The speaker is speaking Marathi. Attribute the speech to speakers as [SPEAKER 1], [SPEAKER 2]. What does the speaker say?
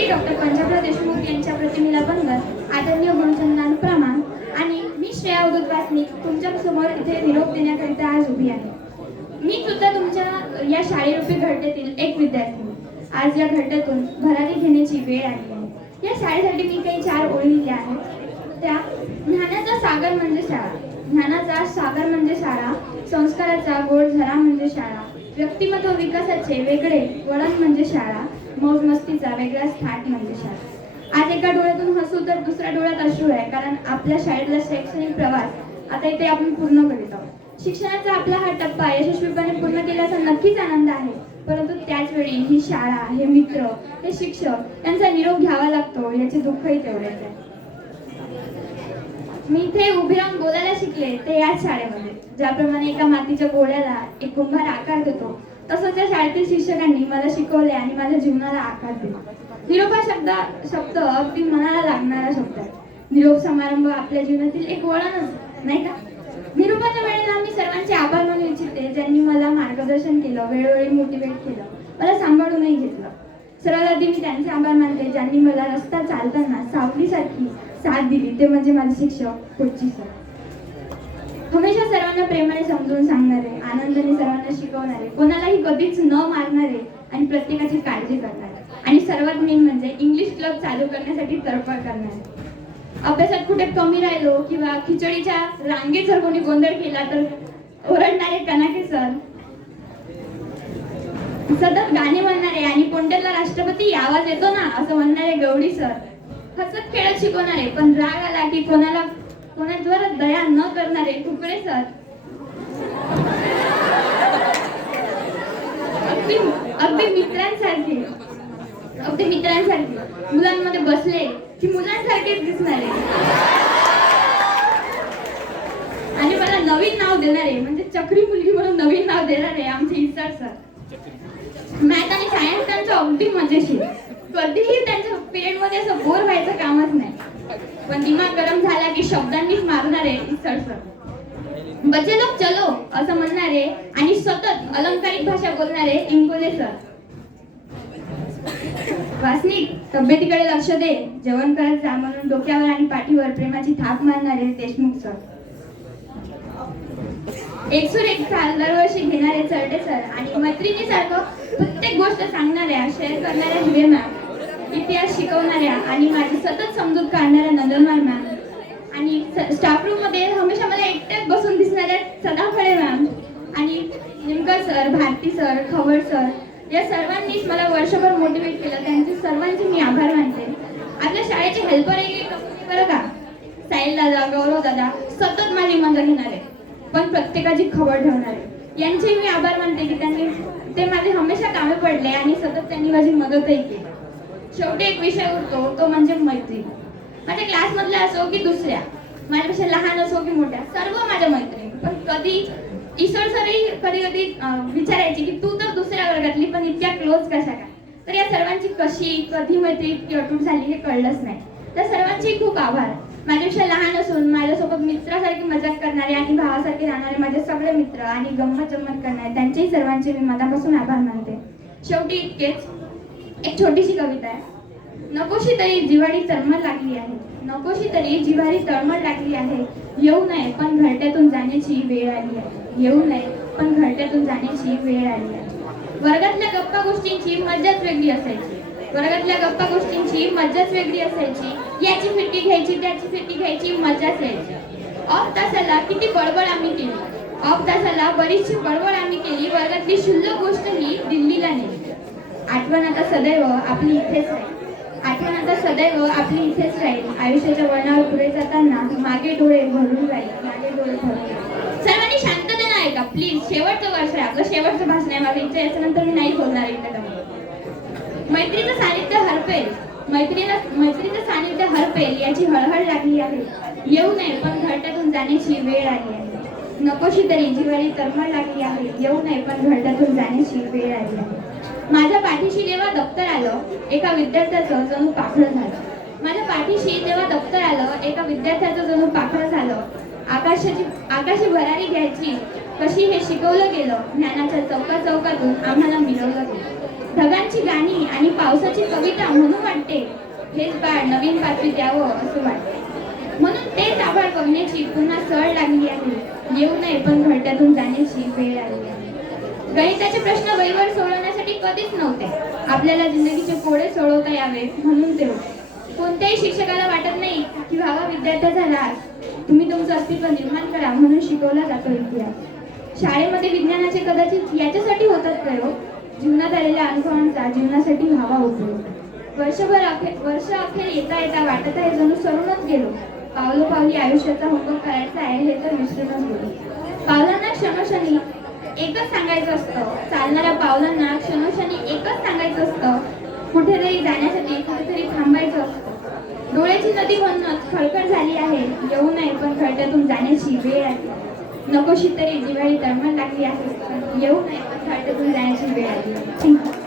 [SPEAKER 1] श्री डॉक्टर पंजाबराव देशमुख यांच्या प्रतिमेला वंदन आदरणीय गुरुचंदनान प्रमाण आणि मी श्रेया उदत वासनिक तुमच्यासमोर इथे निरोप देण्याकरिता आज उभी आहे. मी सुद्धा तुमच्या या शाळेरूपी घटनेतील एक विद्यार्थी. आज या घटनेतून भरारी घेण्याची वेळ आली आहे. या शाळेसाठी मी काही चार ओळी लिहिल्या आहेत. त्या ज्ञानाचा सागर म्हणजे शाळा. ज्ञानाचा सागर म्हणजे शाळा संस्काराचा गोड झरा म्हणजे शाळा व्यक्तिमत्व विकासाचे वेगळे वळण म्हणजे शाळा मौजमस्तीचा वेगळाच थाट म्हणजे शाळा. आज एका डोळ्यातून हसू तर दुसऱ्या डोळ्यात अश्रू आहे कारण आपल्या शाळेतला शैक्षणिक प्रवास आता इथे आपण पूर्ण करीत आहोत. शिक्षणाचा आपला हा टप्पा यशस्वीपणे पूर्ण केल्याचा नक्कीच आनंद आहे परंतु त्याच वेळी ही शाळा हे मित्र हे शिक्षक यांचा निरोप घ्यावा लागतो याचे दुःखही तेवढेच आहे. मी इथे उभी राहून बोलायला शिकले ते याच शाळेमध्ये ज्याप्रमाणे एका मातीच्या गोळ्याला एक कुंभार आकार देतो तसंच त्या शाळेतील शिक्षकांनी मला शिकवले आणि माझ्या जीवनाला आकार दिला. निरोप हा शब्द शब्द अगदी मनाला लागणारा शब्द आहे. निरोप समारंभ आपल्या जीवनातील एक वळणच नाही का? निरोपाच्या वेळेला मी सर्वांचे आभार मानू इच्छिते ज्यांनी मला मार्गदर्शन केलं वेळोवेळी मोटिवेट केलं मला सांभाळूनही घेतलं. सर्वात आधी मी त्यांचे आभार मानते ज्यांनी मला रस्ता चालताना सावलीसारखी साथ दिली. ते म्हणजे माझे शिक्षक कोची सर. हमेशा सर्वांना प्रेमाने समजून सांगणार आहे आनंदाने सर्वांना शिकवणारे कोणालाही कधीच न मारणारे आणि प्रत्येकाची काळजी करणारे. आणि सर्वात मेन म्हणजे इंग्लिश क्लब चालू करण्यासाठी तर्फड करणार. आहे अभ्यासात कुठे कमी राहिलो किंवा खिचडीच्या रांगेत जर कोणी गोंधळ केला तर ओरडणारे कनाके सर सतत गाणे म्हणणारे आणि कोणत्याला राष्ट्रपती आवाज येतो ना असं म्हणणारे गवडी सर हसत खेळत शिकवणारे पण राग आला की कोणाला कोणाद्वारा दया न करणारे तुकडे सर. अगदी अगदी मित्रांसारखे. अगदी मित्रांसारखे. मुलांमध्ये बसले की मुलांसारखेच दिसणारे. आणि मला नवीन नाव देणारे म्हणजे चक्री मुलगी म्हणून नवीन नाव देणारे आमचे इसार सर. मॅथ आणि सायन्स त्यांचं अगदी मजेशीर. कधीही त्यांच्या पिरियडमध्ये असं बोर व्हायचं कामच नाही. पण दिमाग गरम शब्दांनीच मारणारे सर. सर लोक चलो असं म्हणणारे आणि सतत अलंकारिक भाषा बोलणारे इंगोले सर. वासनिक तब्येतीकडे लक्ष दे. जेवण करत जा म्हणून डोक्यावर आणि पाठीवर प्रेमाची थाप मारणारे देशमुख सर. एकसूर एक साल दरवर्षी घेणारे चरडे सर आणि मैत्रिणीसारखं प्रत्येक गोष्ट सांगणाऱ्या शेअर करणाऱ्या हिरे मॅम इतिहास शिकवणाऱ्या आणि माझी सतत समजूत काढणाऱ्या नंदनवार मॅम स्टाफ रूममध्ये हमेशा मला एकट्याच बसून दिसणाऱ्या सदाफळे मॅम आणि Nimkar sir Bharati sir Khabar sir या सर्वांनीच मला वर्षभर मोटिवेट केलं. त्यांचे सर्वांचे मी आभार मानते. आपल्या शाळेचे हेल्परही बरं का? साहिल दादा गौरव दादा सतत माझी मदत घेणारे पण प्रत्येकाची खबर ठेवणारे. यांचे मी आभार मानते की त्यांनी ते माझे हमेशा कामे पडले आणि सतत त्यांनी माझी मदतही केली. शेवटी एक विषय उरतो तो म्हणजे मैत्री. माझ्या क्लासमधल्या असो की दुसऱ्या. माझ्यापेक्षा लहान असो की मोठ्या सर्व माझ्या मैत्रिणी. पण कधी ईश्वर सरही कधी कधी विचारायची की तू तर दुसऱ्या वर्गातली पण इतक्या क्लोज कशा काय? तर या सर्वांची कशी कधी मैत्री इतकी अटूट झाली हे कळलंच नाही. तर सर्वांचे खूप आभार. माझ्यापेक्षा लहान असून माझ्यासोबत मित्रासारखी मजाक करणारे आणि भावासारखे राहणारे माझे सगळे मित्र आणि गंमत जम्मत करणारे त्यांचेही सर्वांचे मी मनापासून आभार मानते. शेवटी इतकेच. एक छोटीशी कविता आहे. नकोशी तरी जिवाळी तळमळ लागली आहे. नकोशी तरी जिवारी तळमळ लागली आहे. येऊ नये पण घरट्यातून जाण्याची वेळ आली आहे. येऊ नये पण घरट्यातून जाण्याची वेळ आली आहे. वर्गातल्या गप्पा गोष्टींची मज्जाच वेगळी असायची. वर्गातल्या गप्पा गोष्टींची मज्जाच वेगळी असायची. याची फिट्टी घ्यायची त्याची फिट्टी घ्यायची मज्जाच यायची. ऑफ तासाला किती बडबड आम्ही केली. ऑफ तासाला बरीचशी बडबड आम्ही केली. वर्गातली शुल्लक गोष्ट ही दिल्लीला नेली. आठवण आता सदैव आपली इथेच राहील. आठवण सदैव आपली इथेच राहील. आयुष्याच्या वळणावर पुढे जाताना मागे डोळे भरून राहील. मागे डोळे भरून राहील. सर्वांनी शांततेनं का? प्लीज शेवटचं वर्ष आहे आपलं शेवटचं भाषण आहे. माझं इच्छा याच्यानंतर मी नाही बोलणार इकडे मैत्रीचं सानिध्य हरपेल. मैत्रीला मैत्रीचं सानिध्य हरपेल. याची हळहळ लागली आहे. येऊ नये पण घरट्यातून जाण्याची वेळ आली आहे. नकोशी तरी जिवारी तरमळ लागली आहे. येऊ नये पण घरट्यातून जाण्याची वेळ आली आहे. माझ्या पाठीशी जेव्हा दप्तर आलं एका विद्यार्थ्याचं जणू पाखरं झालं. माझ्या पाठीशी जेव्हा दप्तर आलं एका विद्यार्थ्याचं जणू पाखरं झालं. आकाशाची आकाशी भरारी घ्यायची कशी हे शिकवलं गेलं ज्ञानाच्या चौका चौकातून आम्हाला मिळवलं गेलं. ढगांची गाणी आणि पावसाची कविता म्हणून वाटते हेच बाळ नवीन पाचवी द्यावं असं वाटते. म्हणून तेच आभाळ बघण्याची पुन्हा सळ लागली आहे. येऊ नये पण घरट्यातून जाण्याची वेळ आली आहे. गणिताचे प्रश्न वहीवर सोडवण्यासाठी कधीच नव्हते. आपल्याला जिंदगीचे कोडे सोडवता यावे म्हणून ते होते. कोणत्याही शिक्षकाला वाटत नाही की व्हावा विद्यार्थ्या झाला तुम्ही तुमचं अस्तित्व निर्माण करा म्हणून शिकवला जातो इतिहास. शाळेमध्ये विज्ञानाचे कदाचित याच्यासाठी होतात प्रयोग. जीवनात आलेल्या अनुभवांचा जीवनासाठी व्हावा उपयोग. वर्षभर अखेर वर्ष अखेर येता येता वाटत आहे जणू सरूनच गेलो. पावलोपावली आयुष्याचा होमवर्क करायचा आहे हे तर विसरूनच गेलो. एकच सांगायचं असतं चालणाऱ्या पावलांना क्षणोक्षणी एकच सांगायचं असतं. कुठेतरी जाण्यासाठी कुठेतरी थांबायचं असतं. डोळ्याची नदी म्हणूनच खळखळ झाली आहे. येऊ नये पण खळट्यातून जाण्याची वेळ आली. नकोशी तरी जिव्हाळी तळमळ लागली आहे. येऊ नये पण खळट्यातून जाण्याची वेळ आली. थँक्यू.